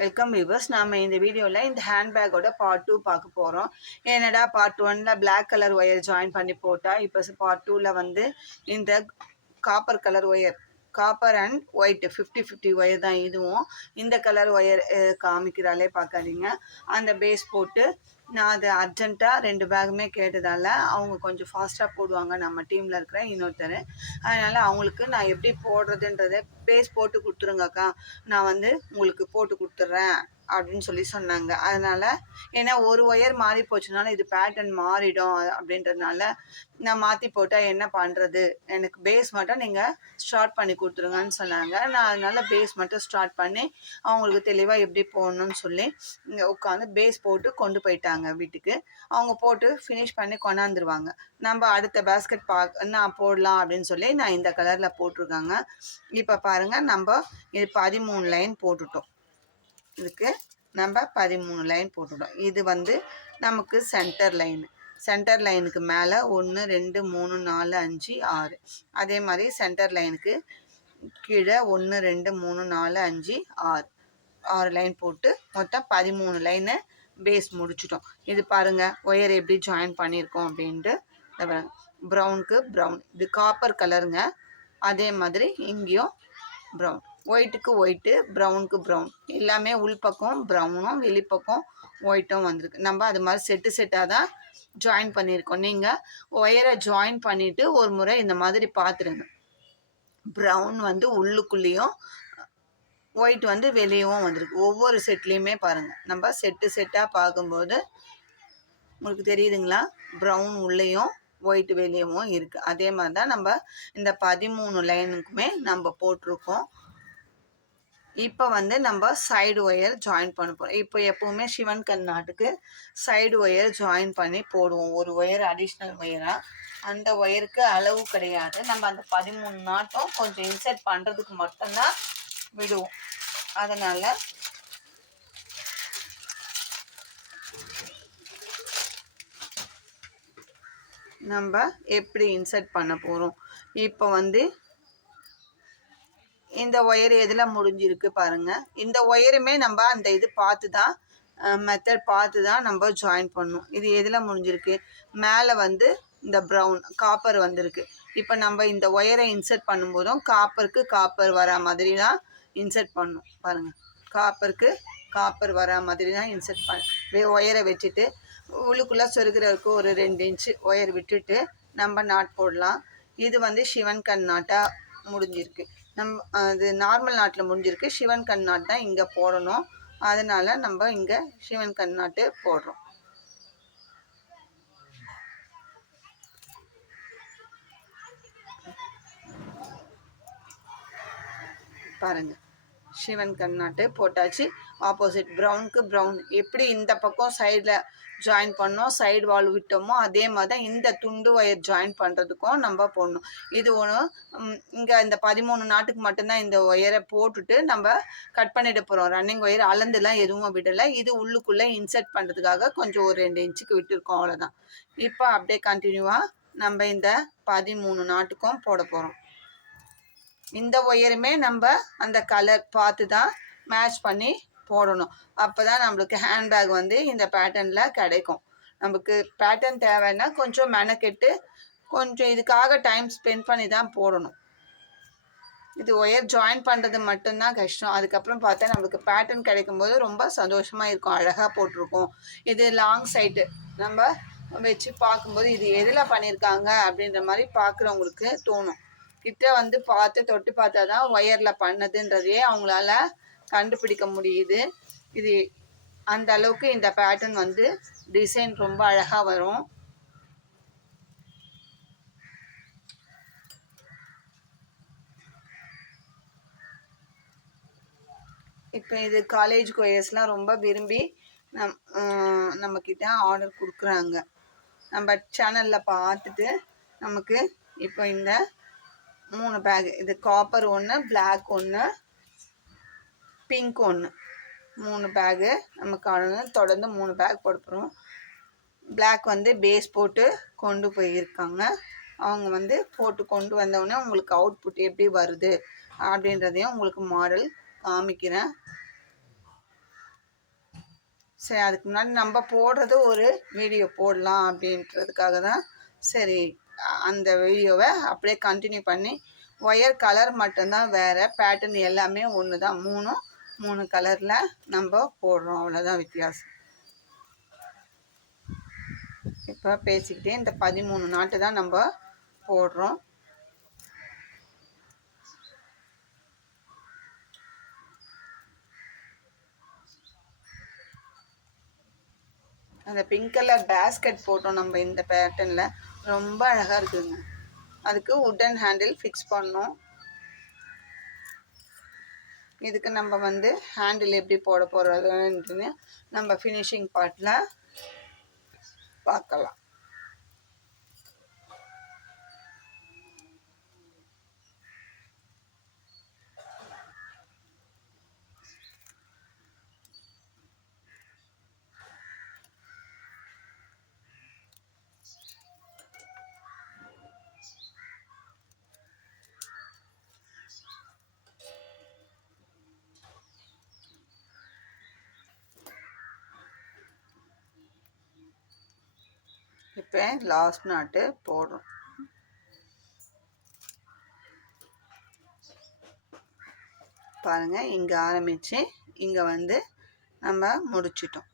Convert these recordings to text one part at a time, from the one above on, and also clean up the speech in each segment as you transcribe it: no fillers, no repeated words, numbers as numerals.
Welcome viewers. நாம இந்த வீடியோவில் இந்த ஹேண்ட்பேக்கோட பார்ட் 2 பார்க்க போகிறோம். என்னடா பார்ட் 1ல பிளாக் கலர் ஒயர் ஜாயின் பண்ணி போட்டால், இப்போ பார்ட் 2ல வந்து இந்த copper colour wire, copper and white 50-50 wire தான் இதுவும். இந்த கலர் ஒயர் காமிக்கிறாலே பார்க்காதீங்க. அந்த பேஸ் போட்டு நான் அது அர்ஜென்ட்டாக 2 பேக்குமே கேட்டதால் அவங்க கொஞ்சம் ஃபாஸ்ட்டாக போடுவாங்க, நம்ம டீமில் இருக்கிற இன்னொருத்தர். அதனால் அவங்களுக்கு நான் எப்படி போடுறதுன்றதை பேஸ் போட்டு கொடுத்துருங்கக்கா, நான் வந்து உங்களுக்கு போட்டு கொடுத்துட்றேன் அப்படின்னு சொன்னாங்க. அதனால் ஏன்னா ஒரு ஒயர் மாறி போச்சுனாலும் இது பேட்டர்ன் மாறிடும் அப்படின்றதுனால நான் மாற்றி போட்டால் என்ன பண்ணுறது, எனக்கு பேஸ் மட்டும் நீங்கள் ஸ்டார்ட் பண்ணி கொடுத்துருங்கன்னு சொன்னாங்க. நான் அதனால் பேஸ் மட்டும் ஸ்டார்ட் பண்ணி அவங்களுக்கு தெளிவாக எப்படி போடணும்னு சொல்லி இங்கே உட்காந்து பேஸ் போட்டு கொண்டு போயிட்டாங்க வீட்டுக்கு. அவங்க போட்டு ஃபினிஷ் பண்ணி கொண்டாந்துருவாங்க. நம்ம அடுத்த பேஸ்கெட் நான் போடலாம் அப்படின்னு சொல்லி நான் இந்த கலரில் போட்டிருக்காங்க. இப்போ பாருங்கள், நம்ம இது 13 லைன் போட்டுட்டோம். இதுக்கு நம்ம 13 லைன் போட்டுட்டோம். இது வந்து நமக்கு சென்டர் லைனுக்கு மேலே 1 2 3 4 5 6, அதே மாதிரி சென்டர் லைனுக்கு கீழே 1 2 3 4 5 6 லைன் போட்டு மொத்தம் 13 லைனு பேஸ் முடிச்சிட்டோம். இது பாருங்கள் ஒயர் எப்படி ஜாயின் பண்ணியிருக்கோம் அப்படின்ட்டு. ப்ரௌனுக்கு ப்ரௌன், இது காப்பர் கலருங்க. அதே மாதிரி இங்கேயும் ப்ரௌன், ஒயிட்டுக்கு ஒயிட்டு, ப்ரௌனுக்கு ப்ரௌன், எல்லாமே உள்பக்கம் ப்ரௌனும் வெளிப்பக்கம் ஒயிட்டும் வந்திருக்கு. நம்ம அது மாதிரி செட்டாக தான் ஜாயின் பண்ணியிருக்கோம். நீங்கள் ஒயரை ஜாயின் பண்ணிவிட்டு ஒரு முறை இந்த மாதிரி பார்த்துருங்க. ப்ரௌன் வந்து உள்ளுக்குள்ளேயும் ஒயிட் வந்து வெளியவும் வந்திருக்கு. ஒவ்வொரு செட்லேயுமே பாருங்கள், நம்ம செட்டாக பார்க்கும்போது உங்களுக்கு தெரியுதுங்களா, ப்ரௌன் உள்ளேயும் ஒயிட் வெளியவும் இருக்குது. அதே மாதிரி தான் நம்ம இந்த 13 லைனுக்குமே நம்ம போட்டிருக்கோம். இப்போ வந்து நம்ம சைடு ஒயர் ஜாயின் பண்ண போகிறோம். இப்போ எப்போவுமே சிவன் கண்ணாட்டுக்கு சைடு ஒயர் ஜாயின் பண்ணி போடுவோம், ஒரு ஒயர் அடிஷ்னல் ஒயராக. அந்த ஒயருக்கு அளவு கிடையாது, நம்ம அந்த 13 நாட்டும் கொஞ்சம் இன்சர்ட் பண்ணுறதுக்கு மட்டும்தான் விடுவோம். அதனால் நம்ம எப்படி இன்சர்ட் பண்ண போகிறோம். இப்போ வந்து இந்த ஒயர் எதில் முடிஞ்சிருக்கு பாருங்கள். இந்த ஒயருமே நம்ம அந்த இது பார்த்து தான், மெத்தட் பார்த்து தான் நம்ம ஜாயின் பண்ணணும். இது எதில் முடிஞ்சிருக்கு, மேலே வந்து இந்த ப்ரௌன் காப்பர் வந்திருக்கு. இப்போ நம்ம இந்த ஒயரை இன்சர்ட் பண்ணும்போதும் காப்பருக்கு காப்பர் வர மாதிரி தான் இன்சர்ட் பண்ணணும். பாருங்கள், காப்பருக்கு காப்பர் வர மாதிரி தான் இன்சர்ட் ஒயரை வச்சுட்டு உள்ளுக்குள்ளே சொருகிறதுக்கு ஒரு 2 இன்ச்சு ஒயர் விட்டுட்டு நம்ம நாட் போடலாம். இது வந்து சிவன் கண் நாட்டாக முடிஞ்சிருக்கு. அது நார்மல் நாட்டில் முடிஞ்சிருக்கு. சிவன் கண் நாட் தான் இங்கே போடணும். அதனால் நம்ம இங்கே சிவன் கண் நாட்டு போடுறோம். பாருங்கள், சிவன் கண்ணாட்டு போட்டாச்சு. ஆப்போசிட் ப்ரௌனுக்கு ப்ரௌன் எப்படி இந்த பக்கம் சைடில் ஜாயின் பண்ணோம், சைடு வால் விட்டோமோ அதே மாதிரி தான் இந்த துண்டு ஒயர் ஜாயின் பண்ணுறதுக்கும் நம்ம போடணும். இது ஒன்று இங்கே இந்த 13 நாட்டுக்கு மட்டும்தான் இந்த ஒயரை போட்டுட்டு நம்ம கட் பண்ணிட்டு போகிறோம். ரன்னிங் ஒயர் அளந்துலாம் எதுவும் விடலை. இது உள்ளுக்குள்ளே இன்சர்ட் பண்ணுறதுக்காக கொஞ்சம் ஒரு 2 இன்ச்சுக்கு விட்டுருக்கோம், அவ்வளோதான். இப்போ அப்படியே கண்டினியூவாக நம்ம இந்த 13 நாட்டுக்கும் போட போகிறோம். இந்த ஒயருமே நம்ம அந்த கலர் பார்த்து தான் மேட்ச் பண்ணி போடணும். அப்போ தான் நம்மளுக்கு ஹேண்ட்பேக் வந்து இந்த பேட்டர்னில் கிடைக்கும். நமக்கு பேட்டர்ன் தேவைன்னா கொஞ்சம் மெனக்கெட்டு கொஞ்சம் இதுக்காக டைம் ஸ்பெண்ட் பண்ணி தான் போடணும். இது ஒயர் ஜாயின் பண்ணுறது மட்டும்தான் கஷ்டம். அதுக்கப்புறம் பார்த்தா நம்மளுக்கு பேட்டர்ன் கிடைக்கும்போது ரொம்ப சந்தோஷமாக இருக்கும், அழகாக போட்டிருக்கோம். இது லாங் சைடு நம்ம வச்சு பார்க்கும்போது இது எதில் பண்ணியிருக்காங்க அப்படின்ற மாதிரி பார்க்குறவங்களுக்கு தோணும். கிட்ட வந்து பார்த்து தொட்டு பார்த்தா தான் ஒயரில் பண்ணதுன்றதையே அவங்களால கண்டுபிடிக்க முடியுது. இது அந்த அளவுக்கு இந்த பேட்டர்ன் வந்து டிசைன் ரொம்ப அழகாக வரும். இப்போ இது காலேஜ் ஒயர்ஸ்லாம் ரொம்ப விரும்பி நம்மக்கிட்ட ஆர்டர் கொடுக்குறாங்க. நம்ம சேனலில் பார்த்துட்டு நமக்கு இப்போ இந்த 3 பேக், இது காப்பர் ஒன்று, பிளாக் ஒன்று, பிங்க் ஒன்று, 3 பேகு நமக்கு தொடர்ந்து 3 பேக் போட போகிறோம். பிளாக் வந்து பேஸ் போட்டு கொண்டு போயிருக்காங்க. அவங்க வந்து போட்டு கொண்டு வந்தோடனே உங்களுக்கு அவுட்புட் எப்படி வருது அப்படின்றதையும் உங்களுக்கு மாடல் காமிக்கிறேன். சரி, அதுக்கு முன்னாடி நம்ம போடுறது ஒரு வீடியோ போடலாம் அப்படின்றதுக்காக தான் சரி அந்த வீடியோவை அப்படியே கண்டினியூ பண்ணி ஒயர் கலர் மட்டும்தான் வேறு, பேட்டர்ன் எல்லாமே ஒன்று தான். மூணு கலரில் நம்ம போடுறோம், அவ்வளோதான் வித்தியாசம். இப்போ பேசிக்கிட்டே இந்த 13 நாட்டு தான் நம்ம போடுறோம். அந்த பிங்க் கலர் பேஸ்கெட் போட்டோம் நம்ம இந்த பேட்டர்னில், ரொம்ப அழகாக இருக்குதுங்க. அதுக்கு உட்டன் ஹேண்டில் ஃபிக்ஸ் பண்ணோம். இதுக்கு நம்ம வந்து ஹேண்டில் எப்படி போட போகிறதுன்னு நம்ம ஃபினிஷிங் பார்ட்டில் பார்க்கலாம். இப்போ லாஸ்ட் நாட்டு போடுறோம். பாருங்கள், இங்கே ஆரம்பித்து இங்கே வந்து நம்ம முடிச்சிட்டோம்.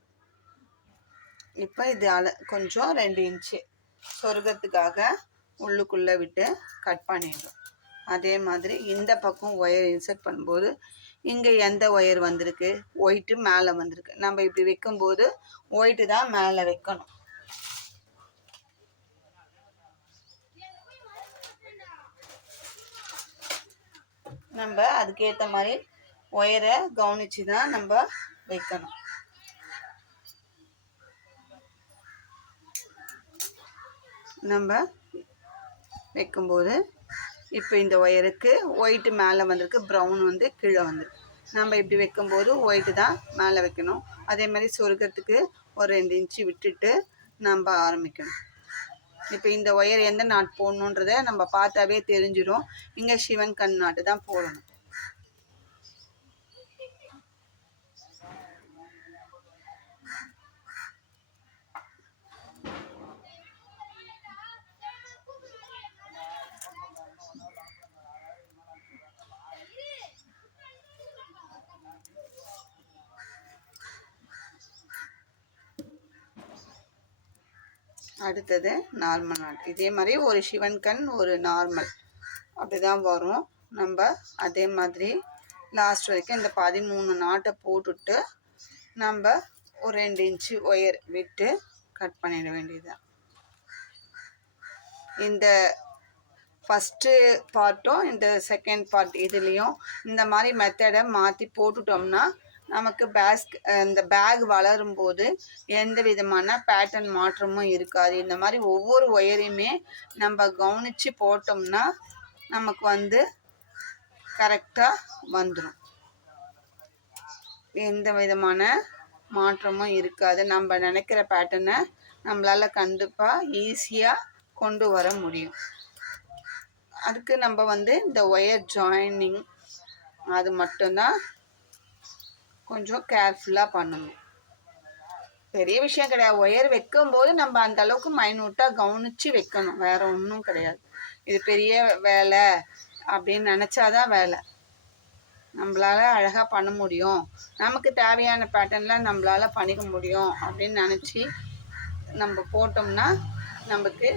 இப்போ இது கொஞ்சம் 2 இன்ச்சு சொருகத்துக்காக உள்ளுக்குள்ளே விட்டு கட் பண்ணிடுறோம். அதே மாதிரி இந்த பக்கம் ஒயர் இன்சர்ட் பண்ணும்போது இங்கே எந்த ஒயர் வந்திருக்கு, ஒயிட்டு மேலே வந்திருக்கு. நம்ம இப்படி வைக்கும்போது ஒயிட்டு தான் மேலே வைக்கணும். நம்ம அதுக்கேற்ற மாதிரி ஒயரை கவனித்து தான் நம்ம வைக்கணும். நம்ம வைக்கும்போது இப்போ இந்த ஒயருக்கு ஒயிட்டு மேலே வந்திருக்கு, ப்ரௌன் வந்து கீழே வந்திருக்கு. நம்ம இப்படி வைக்கும்போது ஒயிட்டு தான் மேலே வைக்கணும். அதே மாதிரி சொருக்கிறதுக்கு ஒரு 2 இன்ச்சு விட்டுட்டு நம்ம ஆரம்பிக்கணும். இப்போ இந்த ஒயர் எந்த நாட் போடணுன்றதை நம்ம பார்த்தாவே தெரிஞ்சிடும். இங்கே சிவன் கண் நாட்டு தான் போடணும். அடுத்தது நார்மல் நாட். இதே மாதிரி ஒரு சிவன் கண் ஒரு நார்மல் அப்படி தான் வரும். நம்ம அதே மாதிரி லாஸ்ட் வரைக்கும் இந்த 13 நாட்டை போட்டுட்டு நம்ம ஒரு 2 இன்ச்சு ஒயர் விட்டு கட் பண்ணிட வேண்டியதுதான். இந்த ஃபஸ்ட்டு பார்ட்டும் இந்த செகண்ட் பார்ட் இதுலேயும் இந்த மாதிரி மெத்தடை மாற்றி போட்டுட்டோம்னா நமக்கு இந்த பேக் வளரும்போது எந்த விதமான பேட்டர்ன் மாற்றமும் இருக்காது. இந்த மாதிரி ஒவ்வொரு ஒயரையுமே நம்ம கவனித்து போட்டோம்னா நமக்கு வந்து கரெக்டாக வந்துடும். எந்த விதமான மாற்றமும் இருக்காது. நம்ம நினைக்கிற பேட்டர்னை நம்மளால் கண்டிப்பாக ஈஸியாக கொண்டு வர முடியும். அதுக்கு நம்ம வந்து இந்த ஒயர் ஜாயினிங் அது மட்டும்தான் கொஞ்சம் கேர்ஃபுல்லாக பண்ணணும். பெரிய விஷயம் கிடையாது. ஒயர் வைக்கும்போது நம்ம அந்த அளவுக்கு மைனூட்டாக கவனித்து வைக்கணும், வேற ஒன்றும் கிடையாது. இது பெரிய வேலை அப்படின்னு நினச்சாதான் வேலை. நம்மளால அழகாக பண்ண முடியும், நமக்கு தேவையான பேட்டர்னில் நம்மளால் பண்ணிக்க முடியும் அப்படின்னு நினச்சி நம்ம போட்டோம்னா நமக்கு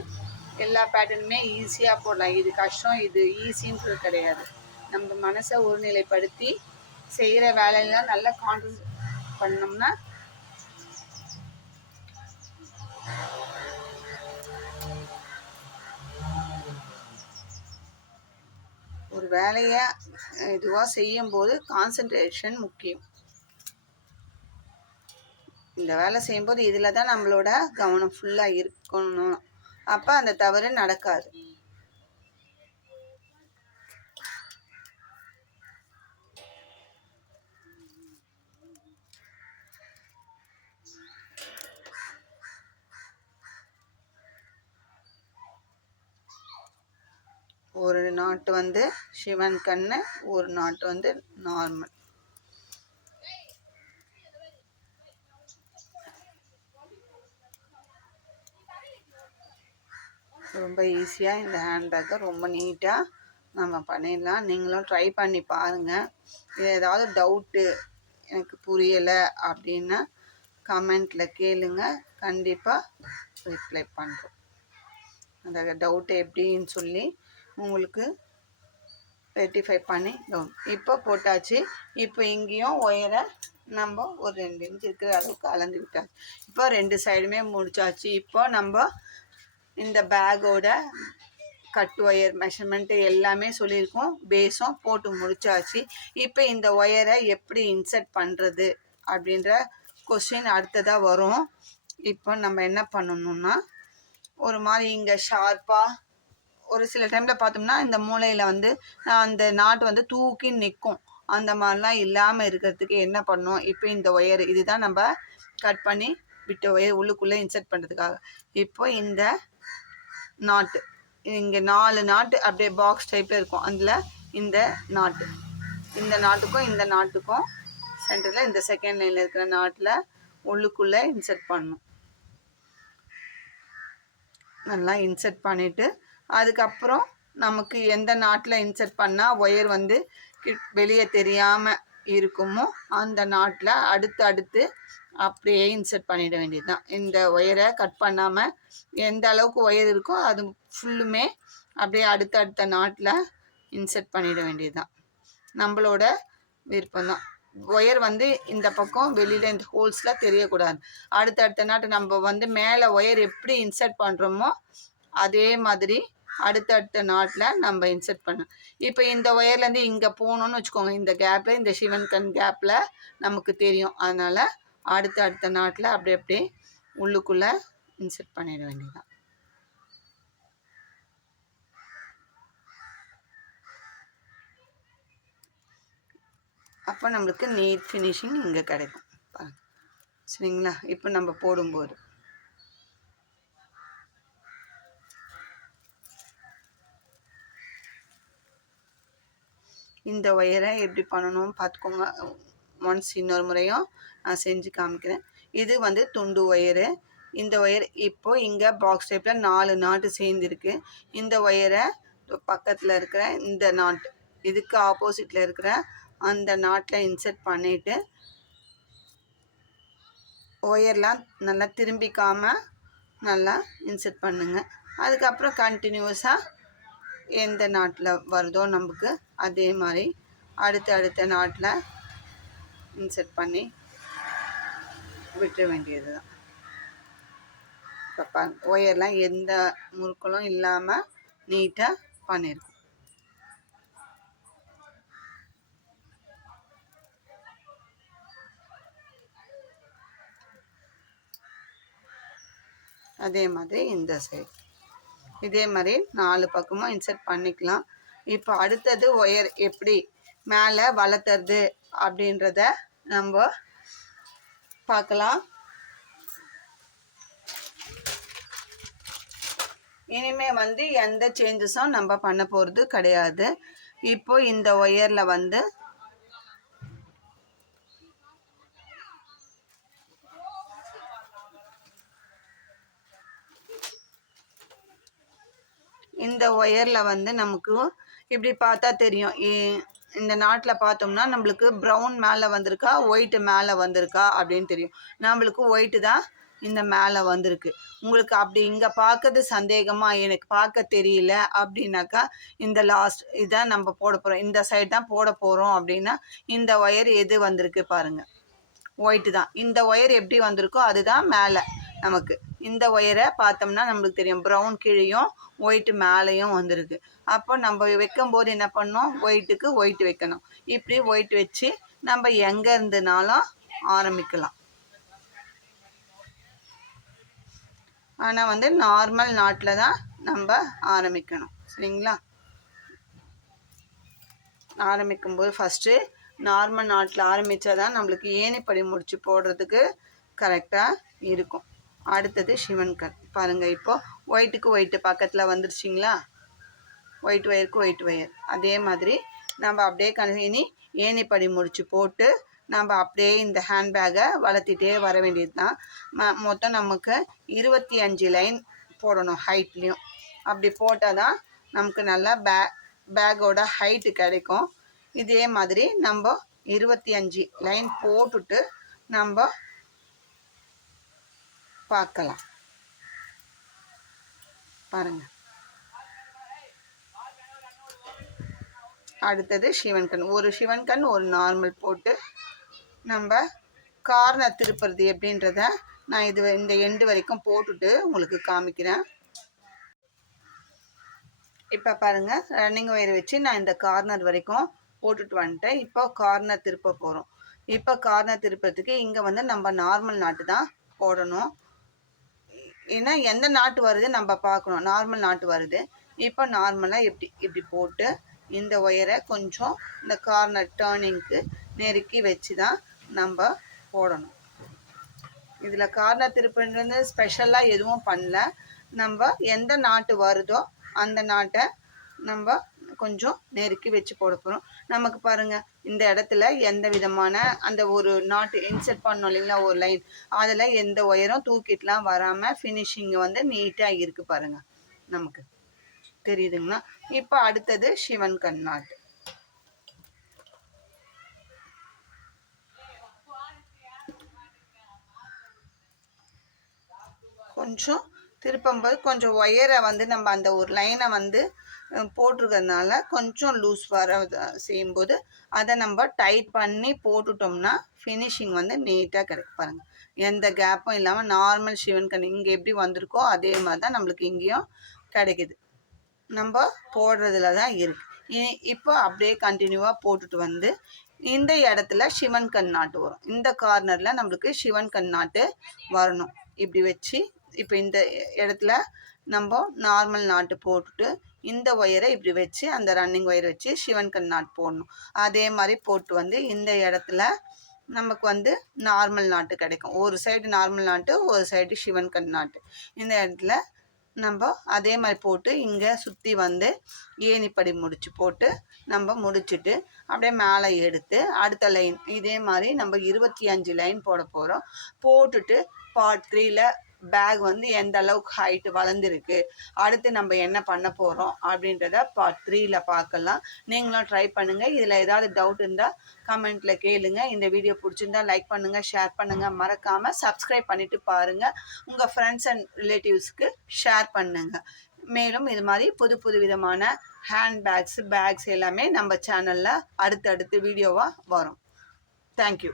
எல்லா பேட்டர்னுமே ஈஸியாக போடலாம். இது கஷ்டம், இது ஈஸின்றது கிடையாது. நம்ம மனசை ஒருநிலைப்படுத்தி செய்கிற வேலையெல்லாம் நல்லா கான்சன்ட்ரேட் பண்ணோம்னா ஒரு வேலையை இதுவாக செய்யும்போது கான்சன்ட்ரேஷன் முக்கியம். இந்த வேலை செய்யும்போது இதில் தான் நம்மளோட கவனம் ஃபுல்லாக இருக்கணும். அப்போ அந்த தவறு நடக்காது. ஒரு நாட்டு வந்து சிவன் கண்ணு, ஒரு நாட்டு வந்து நார்மல். ரொம்ப ஈஸியாக இந்த ஹேண்ட்பேக்கை ரொம்ப நீட்டாக நம்ம பண்ணிடலாம். நீங்களும் ட்ரை பண்ணி பாருங்கள். இது ஏதாவது டவுட்டு எனக்கு புரியலை அப்படின்னா கமெண்ட்டில் கேளுங்க, கண்டிப்பாக ரிப்ளை பண்ணுறோம். அந்த டவுட்டு எப்படின்னு சொல்லி உங்களுக்கு ரெக்டிஃபை பண்ணி இப்போ போட்டாச்சு. இப்போ இங்கேயும் ஒயரை நம்ம ஒரு 2 இன்ச் இருக்கிற அளவுக்கு அளந்து விட்டாச்சு. இப்போ 2 சைடுமே முடிச்சாச்சு. இப்போ நம்ம இந்த பேக்கோட கட் ஒயர் மெஷர்மெண்ட்டு எல்லாமே சொல்லியிருக்கோம், பேஸும் போட்டு முடிச்சாச்சு. இப்போ இந்த ஒயரை எப்படி இன்சர்ட் பண்ணுறது அப்படின்ற கொஸ்டின் அடுத்ததாக வரும். இப்போ நம்ம என்ன பண்ணணும்னா, ஒரு மாதிரி இங்கே ஷார்ப்பாக ஒரு சில டைமில் பார்த்தோம்னா இந்த மூலையில் வந்து அந்த நாட்டு வந்து தூக்கி நிற்கும். அந்த மாதிரிலாம் இல்லாமல் இருக்கிறதுக்கு என்ன பண்ணணும், இப்போ இந்த ஒயர் இதுதான் நம்ம கட் பண்ணி விட்ட ஒயர் உள்ளுக்குள்ளே இன்சர்ட் பண்ணுறதுக்காக. இப்போ இந்த நாட்டு இங்கே 4 நாட்டு அப்படியே பாக்ஸ் டைப்பில் இருக்கும். அதில் இந்த நாட்டுக்கும் இந்த நாட்டுக்கும் சென்டரில் இந்த செகண்ட் லைனில் இருக்கிற நாட்டில் உள்ளுக்குள்ளே இன்சர்ட் பண்ணணும். நல்லா இன்சர்ட் பண்ணிவிட்டு அதுக்கப்புறம் நமக்கு எந்த நாட்டில் இன்சர்ட் பண்ணால் ஒயர் வந்து வெளியே தெரியாமல் இருக்குமோ அந்த நாட்டில் அடுத்து அப்படியே இன்சர்ட் பண்ணிட வேண்டியது தான். இந்த ஒயரை கட் பண்ணாமல் எந்த அளவுக்கு ஒயர் இருக்கோ அது ஃபுல்லுமே அப்படியே அடுத்த நாட்டில் இன்சர்ட் பண்ணிட வேண்டியது தான். நம்மளோட விருப்பம்தான். ஒயர் வந்து இந்த பக்கம் வெளியில் இந்த ஹோல்ஸில் தெரியக்கூடாது. அடுத்த நாட்டு நம்ம வந்து மேலே ஒயர் எப்படி இன்சர்ட் பண்ணுறோமோ அதே மாதிரி அடுத்த நாட்டில் நம்ம இன்சர்ட் பண்ணணும். இப்போ இந்த ஒயர்லேருந்து இங்கே போகணுன்னு வச்சுக்கோங்க, இந்த கேப்பில் இந்த சிவன் கண் கேப்பில் நமக்கு தெரியும். அதனால் அடுத்த நாட்டில் அப்படியே உள்ளுக்குள்ளே இன்சர்ட் பண்ணிட வேண்டியதுதான். அப்போ நம்மளுக்கு நீட் ஃபினிஷிங் இங்கே கிடைக்கும். சரிங்களா? இப்போ நம்ம போடும்போது இந்த ஒயரை எப்படி பண்ணணும் பார்த்துக்கோங்க. ஒன்ஸ் இன்னொரு முறையும் நான் செஞ்சு காமிக்கிறேன். இது வந்து துண்டு ஒயரு. இந்த ஒயர் இப்போது இங்கே பாக்ஸ் டைப்பில் 4 நாட்டு சேர்ந்துருக்கு. இந்த ஒயரை பக்கத்தில் இருக்கிற இந்த நாட்டு இதுக்கு ஆப்போசிட்டில் இருக்கிற அந்த நாட்டில் இன்சர்ட் பண்ணிவிட்டு ஒயர்லாம் நல்லா திரும்பிக்காமல் நல்லா இன்சர்ட் பண்ணுங்கள். அதுக்கப்புறம் கண்டினியூஸாக எந்த நாட்டில் வருதோ நமக்கு அதே மாதிரி அடுத்த நாட்டில் இன்சர்ட் பண்ணி விட்டுற வேண்டியது தான். இப்போ ஒயர்லாம் எந்த முறுக்களும் இல்லாமல் நீட்டாக பண்ணியிருக்கோம். அதே மாதிரி இந்த சைடு இதே மாதிரி 4 பக்கமும் இன்சர்ட் பண்ணிக்கலாம். இப்போ அடுத்தது ஒயர் எப்படி மேலே வளர்த்துறது அப்படின்றத நம்ம பார்க்கலாம். இனிமே வந்து எந்த சேஞ்சஸும் நம்ம பண்ண போகிறது கிடையாது. இப்போ இந்த ஒயரில் வந்து நமக்கு இப்படி பார்த்தா தெரியும். இந்த நாட்டில் பார்த்தோம்னா நம்மளுக்கு ப்ரௌன் மேலே வந்திருக்கா ஒயிட்டு மேலே வந்திருக்கா அப்படின்னு தெரியும். நம்மளுக்கு ஒயிட்டு தான் இந்த மேலே வந்திருக்கு. உங்களுக்கு அப்படி இங்கே பார்க்கறது சந்தேகமாக எனக்கு பார்க்க தெரியல அப்படின்னாக்கா இந்த லாஸ்ட் இதான் நம்ம போட போகிறோம், இந்த சைடு தான் போட போகிறோம் அப்படின்னா இந்த ஒயர் எது வந்திருக்கு பாருங்கள், ஒயிட்டு தான். இந்த ஒயர் எப்படி வந்திருக்கோ அதுதான் மேலே நமக்கு. இந்த ஒயரை பார்த்தோம்னா நம்மளுக்கு தெரியும் ப்ரௌன் கீழேயும் ஒயிட்டு மேலேயும் வந்திருக்கு. அப்போ நம்ம வைக்கும்போது என்ன பண்ணணும், ஒயிட்டுக்கு ஒயிட் வைக்கணும். இப்படி ஒயிட் வச்சு நம்ம எங்கே இருந்துனாலும் ஆரம்பிக்கலாம். ஆனால் வந்து நார்மல் நாட்டில் தான் நம்ம ஆரம்பிக்கணும். சரிங்களா? ஆரம்பிக்கும்போது ஃபஸ்ட்டு நார்மல் நாட்டில் ஆரம்பித்தா தான் நம்மளுக்கு ஏணிப்படி முடிச்சு போடுறதுக்கு கரெக்டாக இருக்கும். அடுத்தது சிவன் கட் பாருங்கள். இப்போது ஒயிட்டுக்கு ஒயிட்டு பக்கத்தில் வந்துருச்சிங்களா, ஒயிட் ஒயருக்கு ஒயிட் ஒயர். அதே மாதிரி நம்ம அப்படியே இனி ஏணிப்படி முடிச்சு போட்டு நம்ம அப்படியே இந்த ஹேண்ட்பேக்கை வளர்த்திட்டே வர வேண்டியது தான். மொத்தம் நமக்கு 25 லைன் போடணும் ஹைட்லேயும். அப்படி போட்டால் தான் நமக்கு நல்லா பேக்கோட ஹைட்டு கிடைக்கும். இதே மாதிரி நம்ம 25 லைன் போட்டுட்டு நம்ம பார்க்கலாம். பாருங்க. அடுத்தது சிவன் கண். ஒரு சிவன் கண் ஒரு நார்மல் போட்டு நம்ம கார்னர் திருப்புறது எப்படின்றத நான் இந்த எண்டு வரைக்கும் போட்டுட்டு உங்களுக்கு காமிக்கிறேன். இப்போ பாருங்கள், ரன்னிங் ஒயர் வச்சு நான் இந்த கார்னர் வரைக்கும் போட்டுட்டு வந்துட்டேன். இப்போ கார்னர் திருப்ப போகிறோம். இப்போ கார்னர் திருப்பத்துக்கு இங்கே வந்து நம்ம நார்மல் நாட்டு தான் போடணும். ஏன்னா எந்த நாட்டு வருது நம்ம பார்க்கணும். நார்மல் நாட்டு வருது. இப்போ நார்மலாக இப்படி போட்டு இந்த ஒயரை கொஞ்சம் இந்த கார்னர் டேர்னிங்க்கு நெருக்கி வச்சு தான் நம்ம போடணும். இதில் கார்னர் திருப்புன்றது ஸ்பெஷலாக எதுவும் பண்ணல. நம்ம எந்த நாட்டு வருதோ அந்த நாட்டை நம்ம கொஞ்சம் நெருக்கி வச்சு போட போகிறோம். நமக்கு பாருங்கள், இந்த இடத்துல எந்த விதமான அந்த ஒரு நாட்டு இன்செர்ட் பண்ணோம் இல்லைங்களா, ஒரு லைன், அதில் எந்த ஒயரும் தூக்கிட்டுலாம் வராமல் ஃபினிஷிங் வந்து நீட்டாக இருக்குது பாருங்கள். நமக்கு தெரியுதுங்களா? இப்போ அடுத்தது சிவன் கண் நாட்டு. கொஞ்சம் திருப்பும்போது கொஞ்சம் ஒயரை வந்து நம்ம அந்த ஒரு லைனை வந்து போட்டிருக்கிறதுனால கொஞ்சம் லூஸ் வர செய்யும்போது அதை நம்ம டைட் பண்ணி போட்டுட்டோம்னா ஃபினிஷிங் வந்து நீட்டாக கிடைக்கும். பாருங்கள், எந்த கேப்பும் இல்லாமல் நார்மல் சிவன் கண் இங்கே எப்படி வந்திருக்கோ அதே மாதிரி தான் நம்மளுக்கு இங்கேயும் கிடைக்குது. நம்ம போடுறதுல தான் இருக்குது. இப்போ அப்படியே கண்டினியூவாக போட்டுட்டு வந்து இந்த இடத்துல சிவன் கண் நாட்டு வரும். இந்த கார்னரில் நம்மளுக்கு சிவன் கண் நாட்டு வரணும். இப்படி வச்சு இப்போ இந்த இடத்துல நம்ம நார்மல் நாட்டு போட்டுட்டு இந்த ஒயரை இப்படி வச்சு அந்த ரன்னிங் ஒயர் வச்சு சிவன் கண் நாட்டு போடணும். அதே மாதிரி போட்டு வந்து இந்த இடத்துல நமக்கு வந்து நார்மல் நாட்டு கிடைக்கும். ஒரு சைடு நார்மல் நாட்டு, ஒரு சைடு சிவன் கண் நாட்டு. இந்த இடத்துல நம்ம அதே மாதிரி போட்டு இங்கே சுற்றி வந்து ஏணிப்படி முடிச்சு போட்டு நம்ம முடிச்சுட்டு அப்படியே மேலே எடுத்து அடுத்த லைன் இதே மாதிரி நம்ம 25 லைன் போட போகிறோம். போட்டுட்டு பார்ட் 3ல் பேக் வந்து எந்த அளவுக்கு ஹைட்டு வளர்ந்துருக்கு, அடுத்து நம்ம என்ன பண்ண போகிறோம் அப்படின்றத பார்ட் 3ல் பார்க்கலாம். நீங்களும் ட்ரை பண்ணுங்கள். இதில் ஏதாவது டவுட் இருந்தால் கமெண்ட்டில் கேளுங்க. இந்த வீடியோ பிடிச்சிருந்தா லைக் பண்ணுங்கள், ஷேர் பண்ணுங்கள். மறக்காமல் சப்ஸ்கிரைப் பண்ணிவிட்டு பாருங்கள். உங்கள் ஃப்ரெண்ட்ஸ் அண்ட் ரிலேட்டிவ்ஸ்க்கு ஷேர் பண்ணுங்கள். மேலும் இது மாதிரி புது விதமான ஹேண்ட் பேக்ஸ் எல்லாமே நம்ம சேனலில் அடுத்தடுத்து வீடியோவாக வரும். தேங்க்யூ.